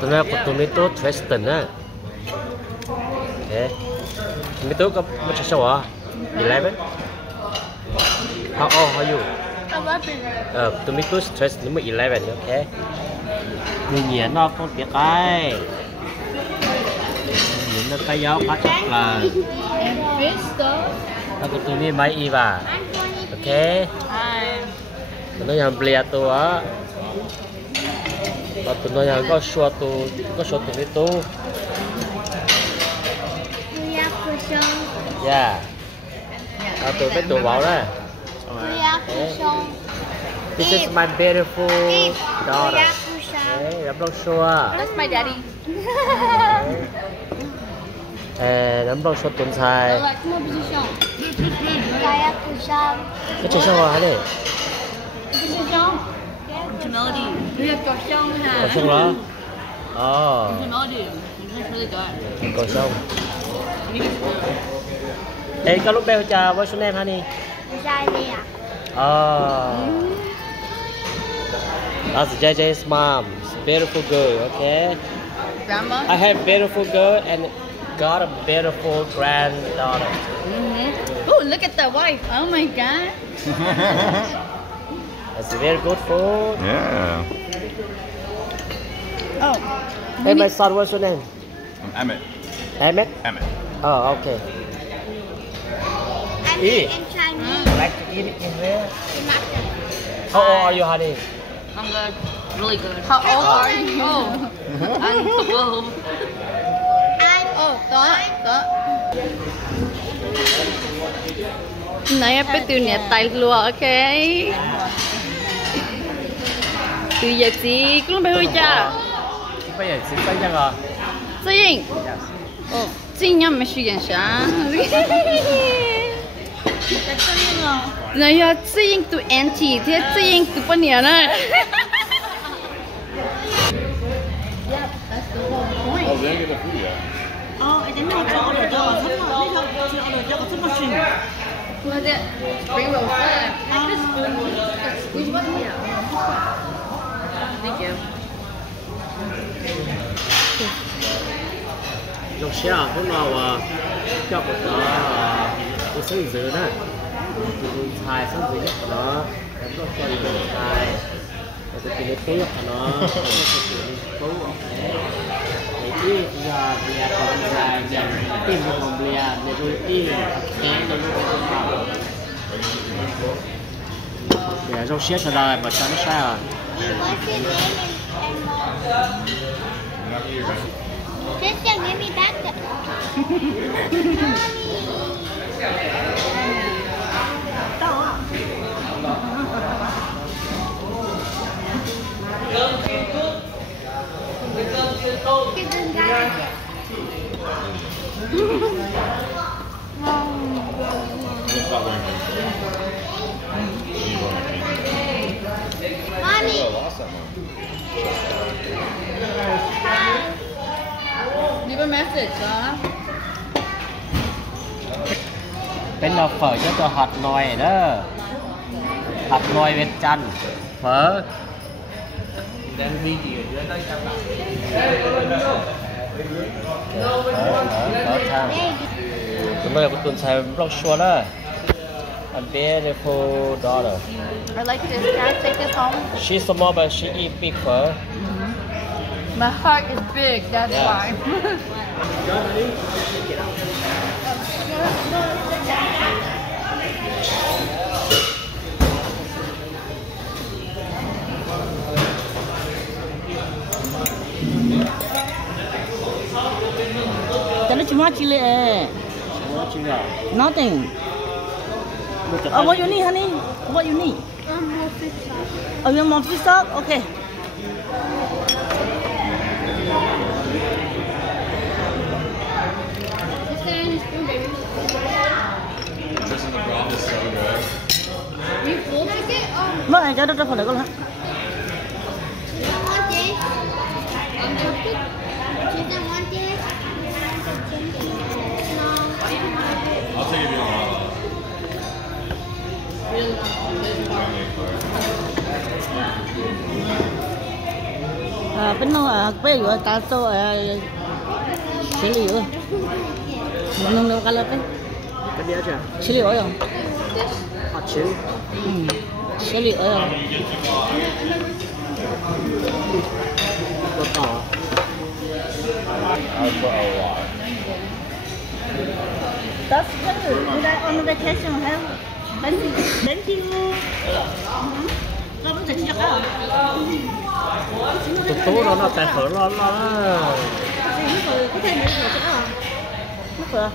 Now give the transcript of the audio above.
Tôi nói có tomato twist nữa. Okay. Tomato có một chút sao à? 11. How old are you? Tomato twist number 11. Okay. Nhìn nó con tiệt cái. Nhìn nó cái giáo cá chắc là. Nó có tụi mình mấy Eva. Okay. Tụi nó làm bia tôi á. Và tụi nó làm có xua tomato. Yeah. Tụi biết tụi bảo đó. This is my beautiful daughter. Okay, I'm not sure. That's my daddy. I'm not sure tuần sai. Cái chuyện sao hả đây? Melody. We have got song ha. Có sông đó. Melody. It's really good. Có sông. Ê, có lúc bèo chào với số em hả nè? That's JJ's mom. Beautiful girl, okay? Grandma? I have beautiful girl and got a beautiful granddaughter. Oh, look at the wife. Oh my god. It's very good food. Yeah. Oh. Hey, my son, what's your name? Emmett. Emmett? Emmett. Oh, okay. Eat. Like to eat it in there? How old are you, honey? I'm good. Really good. How old are you? I'm 12. Đó. Nãy em biết từ nhà tay lùa, ok? Từ giờ chị cũng phải hôi cha. Bây giờ xin xây ra rồi. Xây yên. Ồ, chị nhắm mà suy nghĩ sao? Này ya, xây yên tụ anti, thế xây yên tụ bao nhiêu nữa? Oh, we didn't get the food yet. Was it spring roll salad? Like this spoon. Squeeze one here. Thank you. Lúc xưa hôm nào cho một cái xây dựng đó, cái xài xây dựng nhất của nó, em có cho nhiều xài, cái cái túi của nó, cái túi cái giờ bia còn dài dần tìm một vòng bia để tôi đi kén để tôi vào để rau xếp cho đời mà cho nó sao Christian, give me back the... Mommy. Leave a message, huh? bên nào phở cho hạt nồi đó hạt nồi bên chăn phở đang vi gì ở dưới đó sao phở thang chúng tôi có tuần sai blog show đó a beautiful daughter. I like this. Can I take this home? She's small but she eat big phở. My heart is big, that's why. Tell too much chili. Nothing. Oh, what you need, honey? What you need? More fish sauce. Oh, you want more fish sauce? Okay. Tristan, the broth is so good. You full ticket? Oh, Vâng, anh cho nó phần đấy con hả? you don't want this? You don't want this? No. I'll take it if you don't want it. bên nó bây giờ ta cho xử lý rồi nông cái là cái đĩa chưa xử lý rồi chín xử lý rồi bột tỏ I put a lot. That's good. We are on vacation. Have thank you. Có muốn thịt chưa không? tụt tố nó tại khởi nó Có thêm nữa chưa? Mất rồi.